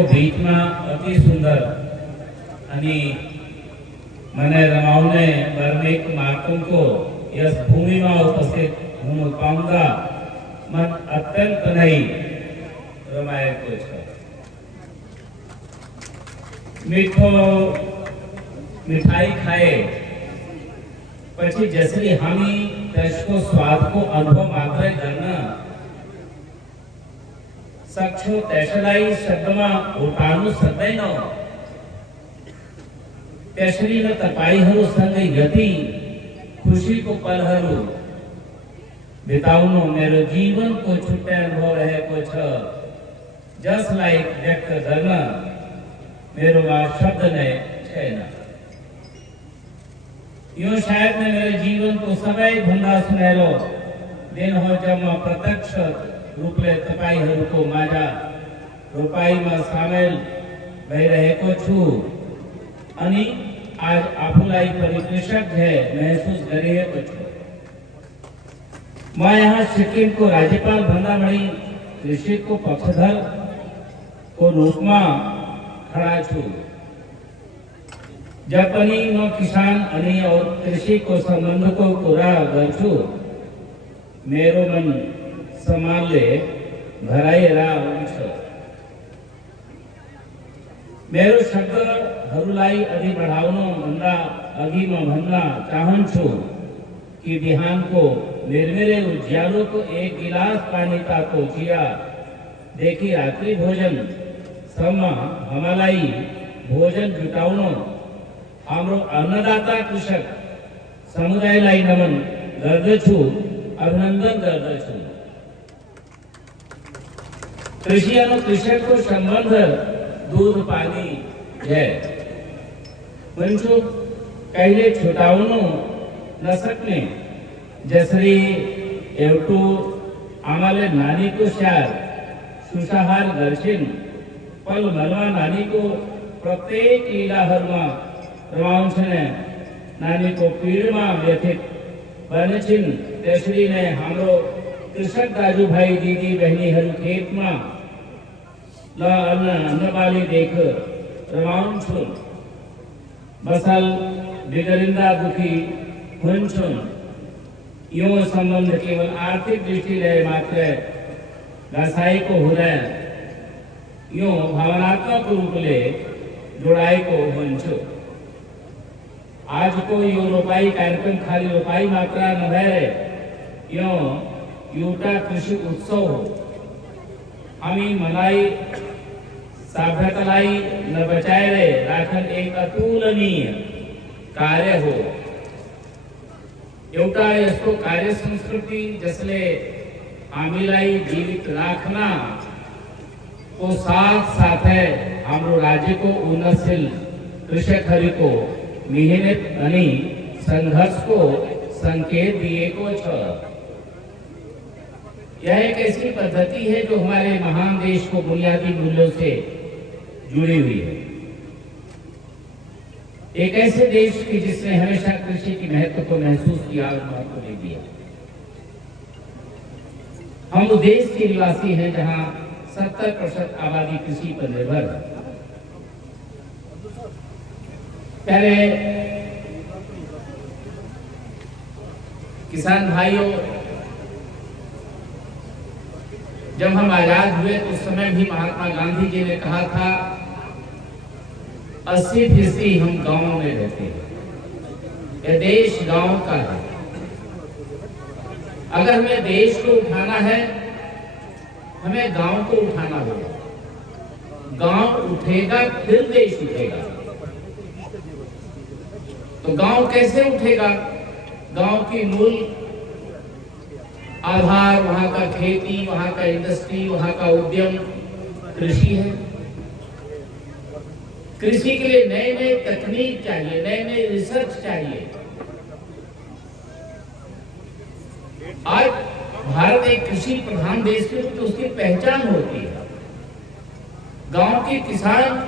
को बीच में अति सुंदर आणि मैंने रमाउने बर्मेक मातुम को यस भूमि में उपस्थित हूँ पाऊंगा मन अत्यंत नहीं रमाये कुछ मीठो मिठाई खाए પછી જસરી हामी तशको स्वाद को अनुभव मात्र करना सक्षो तैशलाई शब्दमा उठानु सदैनो तैशरी न तपाई हरु संग यति खुशी को पल हरु बिताउनो मेरो जीवन को छुट्टे अनुभव रहे कुछ जस लाइक व्यक्त करना मेरो वा शब्द ने छे ना यो शायद में मेरे जीवन को समय भंडा सुनेलो दिन हो जब मैं प्रत्यक्ष रूप ले तपाई हरु को माजा रूपाई में शामिल भई रहे को छू अनि आज आफुलाई परिकृषक है महसूस करे है कुछ मैं यहाँ सिक्किम को राज्यपाल भंडा मणि कृषि को पक्षधर को रूप में खड़ा छू जापानी नो किसान अनि और कृषि को संबंध को पूरा गरछू मेरो मन संभाल ले भराई रा वंश मेरो शब्द हरुलाई अधि बढ़ावनो भंडा अगी में भंडा चाहन छु कि बिहान को निर्मेरे उज्यालो को एक गिलास पानी का को जिया देखी रात्रि भोजन समा हमालाई भोजन जुटावनो हमरो अन्नदाता कृषक समुदाय लाई नमन गर्दे छु अभिनंदन गर्दे छु कृषि और कृषक को संबंध दूध पानी है वंशु कहिले छुटावनो नसकने जसरी एवटू आमाले नानी को शार सुशाहार दर्शन पल मलवा नानी को प्रत्येक लीलाहरमा रमांशने नानी को पीड़ में व्यथित बनचिन तेसरी ने हमरो कृषक दाजू भाई दीदी बहनी हरु खेत में ल अन्न बाली देख रमांशुन बसल बिगरिंदा दुखी हुंचुन यो संबंध केवल आर्थिक दृष्टि ले मात्र रसाई को हृदय यो भावनात्मक रूप ले जोड़ाई को हुंचु आज को यो रोपाई कार्यक्रम खाली रोपाई मात्रा न रहे यो यूटा कृषि उत्सव हो हमी मनाई साभ्यतलाई न बचाए रे राखन एक अतुलनीय कार्य हो एवटा इसको कार्य संस्कृति जसले आमिलाई जीवित राखना को साथ साथ है हमरो राज्य को उन्नतशील कृषक हरि को मेहनत अनि संघर्ष को संकेत दिए को छ यह एक ऐसी पद्धति है जो हमारे महान देश को बुनियादी मूल्यों से जुड़ी हुई है एक ऐसे देश की जिसने हमेशा कृषि की महत्व को महसूस किया और महत्व दे दिया हम उस देश के निवासी हैं जहां 70% आबादी कृषि पर निर्भर है प्यारे किसान भाइयों जब हम आजाद हुए तो उस समय भी महात्मा गांधी जी ने कहा था 80% हम गांव में रहते हैं यह देश गांव का है अगर हमें देश को उठाना है हमें गांव को उठाना होगा गांव उठेगा फिर देश उठेगा तो गांव कैसे उठेगा गांव की मूल आधार वहां का खेती वहां का इंडस्ट्री वहां का उद्यम कृषि है कृषि के लिए नए नए तकनीक चाहिए नए नए रिसर्च चाहिए आज भारत एक कृषि प्रधान देश के रूप में उसकी पहचान होती है गांव के किसान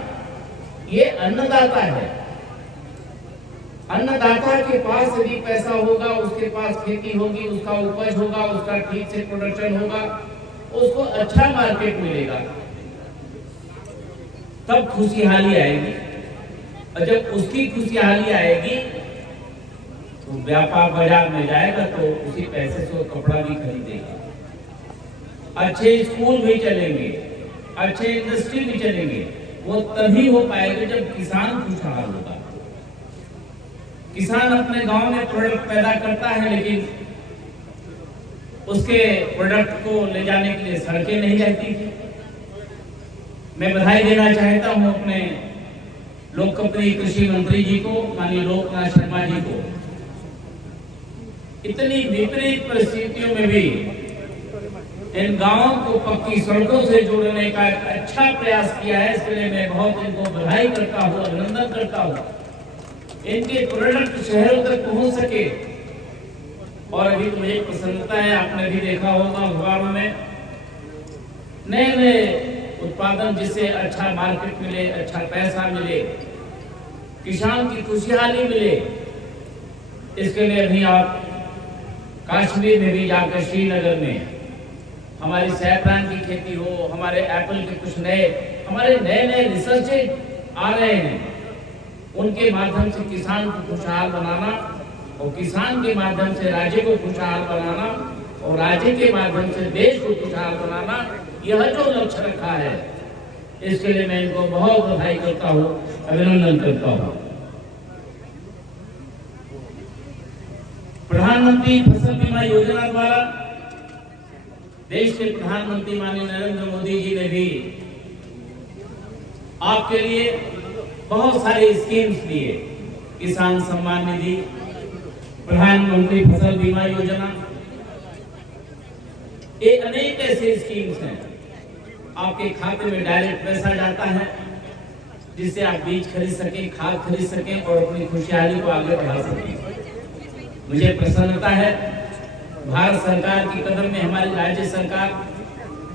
ये अन्नदाता है अन्नदाता के पास यदि पैसा होगा उसके पास खेती होगी उसका उपज होगा उसका ठीक से प्रोडक्शन होगा उसको अच्छा मार्केट मिलेगा तब खुशहाली आएगी। और जब उसकी खुशहाली आएगी तो व्यापार बाजार में जाएगा तो उसी पैसे से वो कपड़ा भी खरीदेगा, अच्छे स्कूल भी चलेंगे, अच्छे इंडस्ट्री भी चलेंगे। वो तभी हो पाएगा जब किसान खुशहाल होगा। किसान अपने गांव में प्रोडक्ट पैदा करता है, लेकिन उसके प्रोडक्ट को ले जाने के लिए सड़कें नहीं रहती थी। मैं बधाई देना चाहता हूं अपने लोकप्रिय कृषि मंत्री जी को, माननीय लोकनाथ शर्मा जी को। इतनी विपरीत परिस्थितियों में भी इन गांवों को पक्की सड़कों से जोड़ने का एक अच्छा प्रयास किया है। इसके लिए मैं बहुत इनको बधाई करता हूं, अभिनंदन करता हूं। इनके प्रोडक्ट शहरों तक पहुंच सके। और अभी तो मुझे प्रसन्नता है, आपने भी देखा होगा अखबारों में नए नए उत्पादन, जिससे अच्छा मार्केट मिले, अच्छा पैसा मिले, किसान की खुशहाली मिले। इसके लिए अभी आप कश्मीर में भी जाकर, श्रीनगर में हमारी सैफरान की खेती हो, हमारे एप्पल के कुछ हमारे नए रिसर्च आ रहे हैं। उनके माध्यम से किसान को खुशहाल बनाना और किसान के माध्यम से राज्य को खुशहाल बनाना और राज्य के माध्यम से देश को खुशहाल बनाना, यह जो लक्ष्य रखा है, इसके लिए मैं इनको बहुत बधाई करता हूँ, अभिनंदन करता हूँ। प्रधानमंत्री फसल बीमा योजना द्वारा देश के प्रधानमंत्री माननीय नरेंद्र मोदी जी ने भी आपके लिए बहुत सारी स्कीम्स दिए। किसान सम्मान निधि, प्रधानमंत्री फसल बीमा योजना, ये अनेक ऐसे स्कीम्स हैं। आपके खाते में डायरेक्ट पैसा जाता है, जिससे आप बीज खरीद सकें, खाद खरीद सकें और अपनी खुशहाली को आगे बढ़ा सकें। मुझे प्रसन्नता है भारत सरकार की कदम में हमारी राज्य सरकार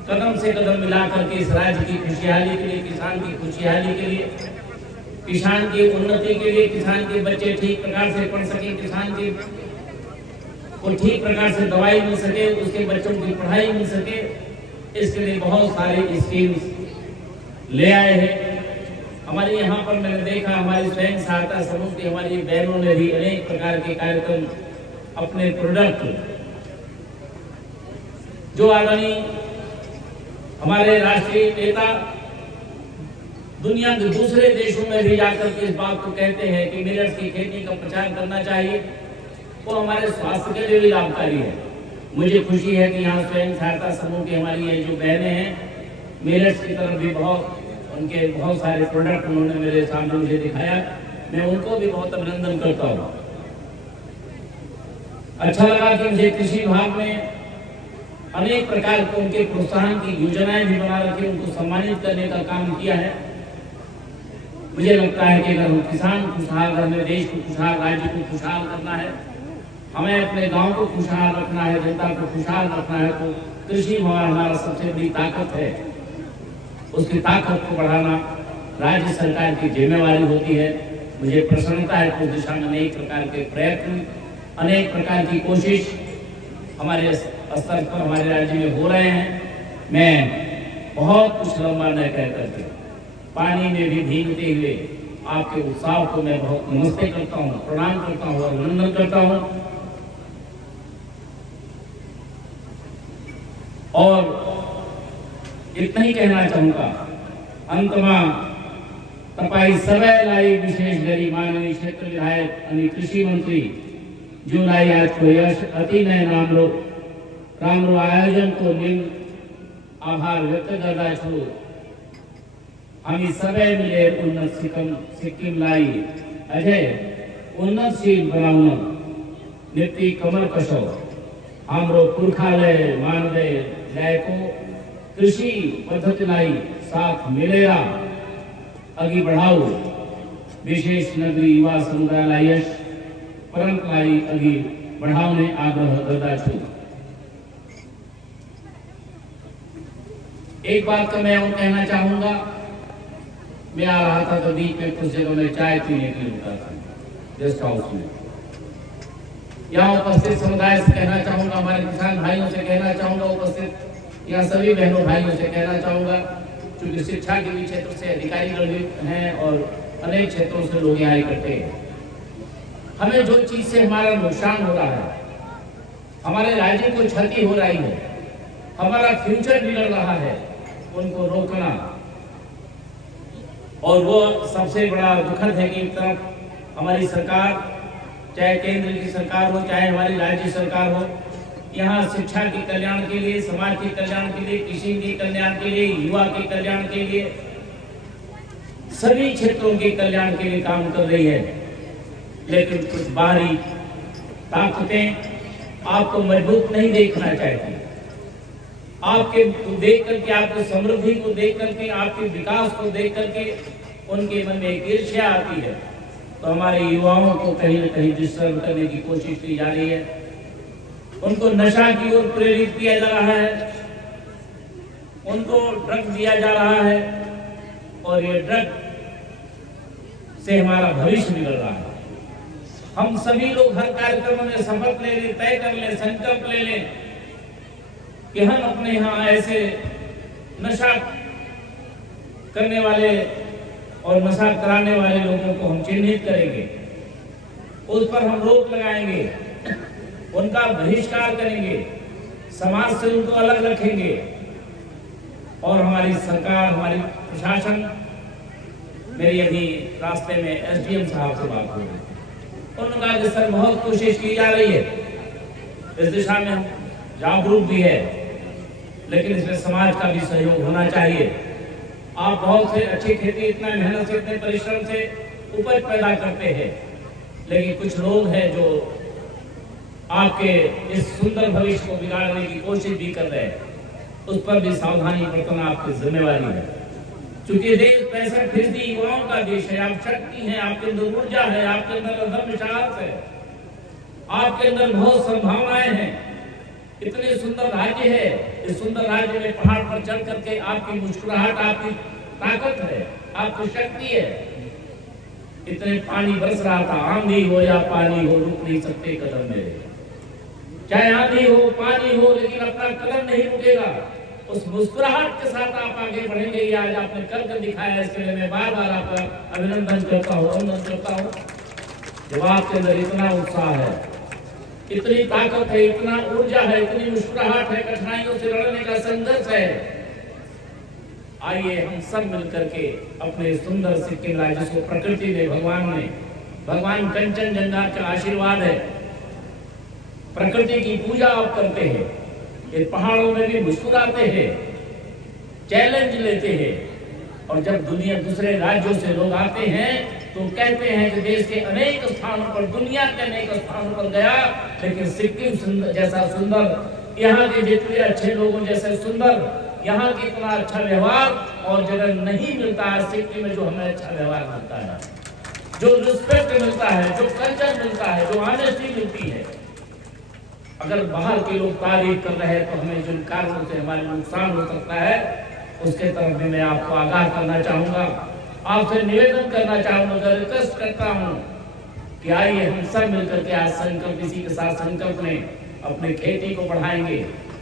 कदम से कदम मिलाकर के इस राज्य की खुशहाली के लिए, किसान की खुशहाली के लिए, किसान की उन्नति के लिए, किसान के बच्चे ठीक प्रकार से पढ़ सके, किसान के को ठीक प्रकार से दवाई मिल सके, उसके बच्चों की पढ़ाई मिल सके, इसके लिए बहुत सारे स्कीम्स ले आए हैं। हमारे यहाँ पर मैंने देखा, हमारी स्वयं सहायता समूह की हमारी बहनों ने भी अनेक प्रकार के कार्यक्रम, अपने प्रोडक्ट जो आदरणीय हमारे राष्ट्रीय नेता दुनिया के दूसरे देशों में भी जाकर के इस बात को कहते हैं कि मिलेट्स की खेती का प्रचार करना चाहिए, वो हमारे स्वास्थ्य के लिए भी लाभकारी है। मुझे खुशी है कि यहाँ स्वयं सहायता समूह की हमारी ये जो बहनें हैं, मिलेट्स की तरफ भी उनके बहुत सारे प्रोडक्ट उन्होंने मेरे सामने मुझे दिखाया। मैं उनको भी बहुत अभिनंदन करता हूँ। अच्छा लगा कि मुझे कृषि विभाग में अनेक प्रकार के उनके प्रोत्साहन की योजनाएं भी बना रखी, उनको सम्मानित करने का काम किया है। मुझे लगता है कि अगर हम किसान खुशहाल रहने, देश को खुशहाल, राज्य को खुशहाल करना है, हमें अपने गांव को खुशहाल रखना है, जनता को खुशहाल रखना है, तो कृषि विभाग हमारा सबसे बड़ी ताकत है। उसकी ताकत को बढ़ाना राज्य सरकार की जिम्मेवारी होती है। मुझे प्रसन्नता है कि उस दिशा में अनेक प्रकार के प्रयत्न, अनेक प्रकार की कोशिश हमारे स्तर पर हमारे राज्य में हो रहे हैं। मैं बहुत कुछ लंबा न कह करके पानी में भी भीगते हुए आपके उत्साह को मैं बहुत नमस्ते करता हूँ, प्रणाम करता हूँ, अभिनंदन करता हूँ। और इतना ही कहना चाहूंगा अंत में, तपाई सवय लाई विशेष गरी माननीय क्षेत्र विधायक અને कृषि मंत्री जो लाई आज को यश अति नय रामरो आयोजन को निम्न आभार व्यक्त करता छू। हम सवय मिले उन्नत सिक्किम लाई अजय उन्नतशील बनाउन नित्य कमर कसो हमरो पुरखालय मानदे लायको कृषि पद्धति लाई साथ मिलेरा अगी बढ़ाओ। विशेष नगरी युवा समुदाय लाई यश परंपरा लाई अगी बढ़ाने आग्रह करता छू। एक बात का मैं और कहना चाहूंगा, मैं आ रहा था तो बीच में कुछ जगह में चाय पीने के लिए रुका था गेस्ट हाउस में। यहाँ उपस्थित समुदाय से कहना चाहूंगा, हमारे किसान भाइयों से कहना चाहूंगा, उपस्थित यहाँ सभी बहनों भाइयों से कहना चाहूंगा क्योंकि शिक्षा के भी क्षेत्र से अधिकारी लोग हैं और अनेक क्षेत्रों से लोग यहाँ इकट्ठे हैं। हमें जो चीज से हमारा नुकसान हो रहा है, हमारे राज्य को क्षति हो रही है, हमारा फ्यूचर बिगड़ रहा है, उनको रोकना। और वो सबसे बड़ा दुखद है कि एक तरफ हमारी सरकार, चाहे केंद्र की सरकार हो चाहे हमारी राज्य सरकार हो, यहाँ शिक्षा के कल्याण के लिए, समाज के कल्याण के लिए, कृषि के कल्याण के लिए, युवा के कल्याण के लिए, सभी क्षेत्रों के कल्याण के लिए काम कर रही है। लेकिन कुछ बाहरी ताकतें आपको मजबूत नहीं देखना चाहती। आपके देख करके, आपकी समृद्धि को देख करके, आपके विकास को देख करके उनके मन में एक ईर्ष्या आती है। तो हमारे युवाओं को कहीं न कहीं डिस्टर्ब करने की कोशिश की जा रही है, उनको नशा की ओर प्रेरित किया जा रहा है, उनको ड्रग दिया जा रहा है और ये ड्रग से हमारा भविष्य बिगड़ रहा है। हम सभी लोग हर कार्यक्रम में शपथ ले लें, तय कर लें, संकल्प ले लें कि हम अपने यहाँ ऐसे नशा करने वाले और नशा कराने वाले लोगों को हम चिन्हित करेंगे, उस पर हम रोक लगाएंगे, उनका बहिष्कार करेंगे, समाज से उनको अलग रखेंगे। और हमारी सरकार, हमारी प्रशासन, मेरी अभी रास्ते में एसडीएम साहब से बात हो रही, उन्होंने कहा कि सर बहुत कोशिश की जा रही है, इस दिशा में हम जागरूक भी है, लेकिन इसमें समाज का भी सहयोग होना चाहिए। आप बहुत से अच्छी खेती, इतना मेहनत से, इतने परिश्रम से उपज पैदा करते हैं, लेकिन कुछ लोग हैं जो आपके इस सुंदर भविष्य को बिगाड़ने की कोशिश भी कर रहे हैं, उस पर भी सावधानी बरतना आपकी जिम्मेवारी है। क्योंकि देश 65% युवाओं का देश है, आप शक्ति हैं, आपके अंदर ऊर्जा है, आपके अंदर अदम्य साहस है, आपके अंदर बहुत संभावनाएं हैं। इतने सुंदर राज्य है, इस सुंदर राज्य में पहाड़ पर चढ़ करके आपकी मुस्कुराहट, आपकी ताकत है, आपकी शक्ति है। इतने पानी बरस रहा था, आंधी हो या पानी हो, रुक नहीं सकते कदम मेरे। चाहे आंधी हो, पानी हो, लेकिन अपना कदम नहीं रुकेगा। उस मुस्कुराहट के साथ आप आगे बढ़ेंगे। ये आज आपने कर दिखाया, इसके लिए मैं बार बार आपका अभिनंदन करता हूँ, वंदन करता हूँ। जब आपके अंदर इतना उत्साह है, इतनी ताकत है, इतना ऊर्जा है, इतनी मुस्कुराहट है, कठिनाइयों से लड़ने का संघर्ष है, आइए हम सब मिलकर के अपने सुंदर सिक्किम राज्य को प्रकृति ने, भगवान कंचनजंगा का आशीर्वाद है, प्रकृति की पूजा आप करते हैं, ये पहाड़ों में भी मुस्कुराते हैं, चैलेंज लेते हैं। और जब दुनिया दूसरे राज्यों से लोग आते हैं तो कहते हैं कि देश के अनेक स्थानों पर, दुनिया के अनेक स्थानों पर गया, लेकिन सिक्किम जैसा सुंदर, यहाँ के जितने अच्छे लोगों जैसे सुंदर, यहाँ की इतना अच्छा व्यवहार और जगह नहीं मिलता है सिक्किम में, जो हमें अच्छा व्यवहार मिलता है, जो रिस्पेक्ट मिलता है, जो कल्चर मिलता है, जो ऑनेस्टी मिलती है। अगर बाहर के लोग तारीफ कर रहे हैं तो हमें जिन कारणों से हमारे नुकसान हो सकता है, उसके तरफ भी मैं आपको आगाह करना चाहूंगा, आपसे निवेदन करना चाहूंगा, रिक्वेस्ट करता हूं कि आइए हम सब मिलकर के आज संकल्प, इसी के साथ संकल्प में अपनी खेती को बढ़ाएंगे,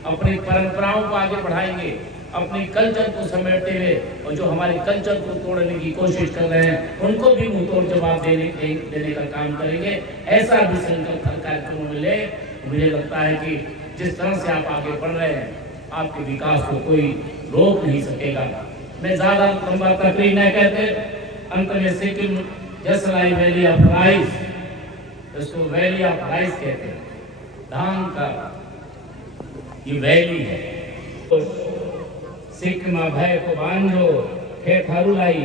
अपनी परंपराओं को आगे बढ़ाएंगे, अपने कल्चर को समेटते हुए, और जो हमारे कल्चर को तोड़ने की कोशिश कर रहे हैं उनको भी मुंह तोड़ जवाब देने का काम करेंगे। ऐसा भी संकल्प हर कार्यक्रमों में ले। मुझे लगता है कि जिस तरह से आप आगे बढ़ रहे हैं, आपके विकास को कोई रोक नहीं सकेगा। मैं ज्यादा लंबा तकरीर नहीं कहते, अंत में सिक्किम जसलाई वैली ऑफ राइस, इसको वैली ऑफ राइस कहते हैं, धान का ये वैली है। तो सिक्किम भय को बांधो, खेत हरुलाई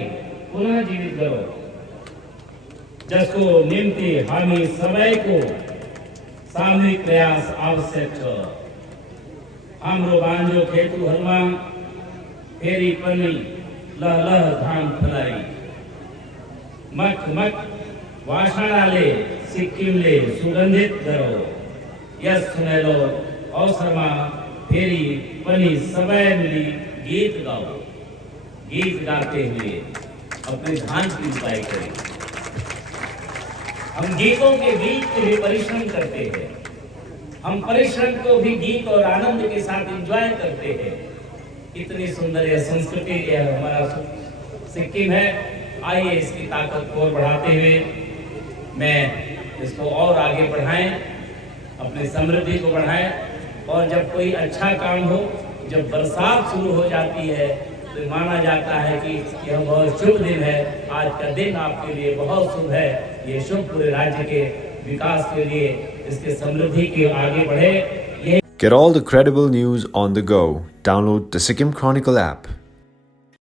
पुनः जीवित करो, जसको निम्ति हामी सबय को सामूहिक प्रयास आवश्यक छ। हाम्रो बांझो खेतुहरूमा फेरि पनि लहलह धान फलाई, मख वासनाले सिक्किमले सुगन्धित गरो। यस सुनैलो अवसरमा फेरि पनि सबै मिली गीत गाओ। गीत गाते हुए अपने धान की उपाय करें। हम गीतों के बीच में भी परिश्रम करते हैं, हम परिश्रम को भी गीत और आनंद के साथ एंजॉय करते हैं। इतनी सुंदर यह संस्कृति, यह हमारा सिक्किम है। आइए इसकी ताकत को और बढ़ाते हुए मैं इसको और आगे बढ़ाएं, अपनी समृद्धि को बढ़ाएं। और जब कोई अच्छा काम हो, जब बरसात शुरू हो जाती है तो माना जाता है कि यह बहुत शुभ दिन है। आज का दिन आपके लिए बहुत शुभ है। ये शुभ पूरे राज्य के विकास के लिए, इसके समृद्धि के आगे बढ़े। Get all the credible news on the go. Download the Sikkim Chronicle app.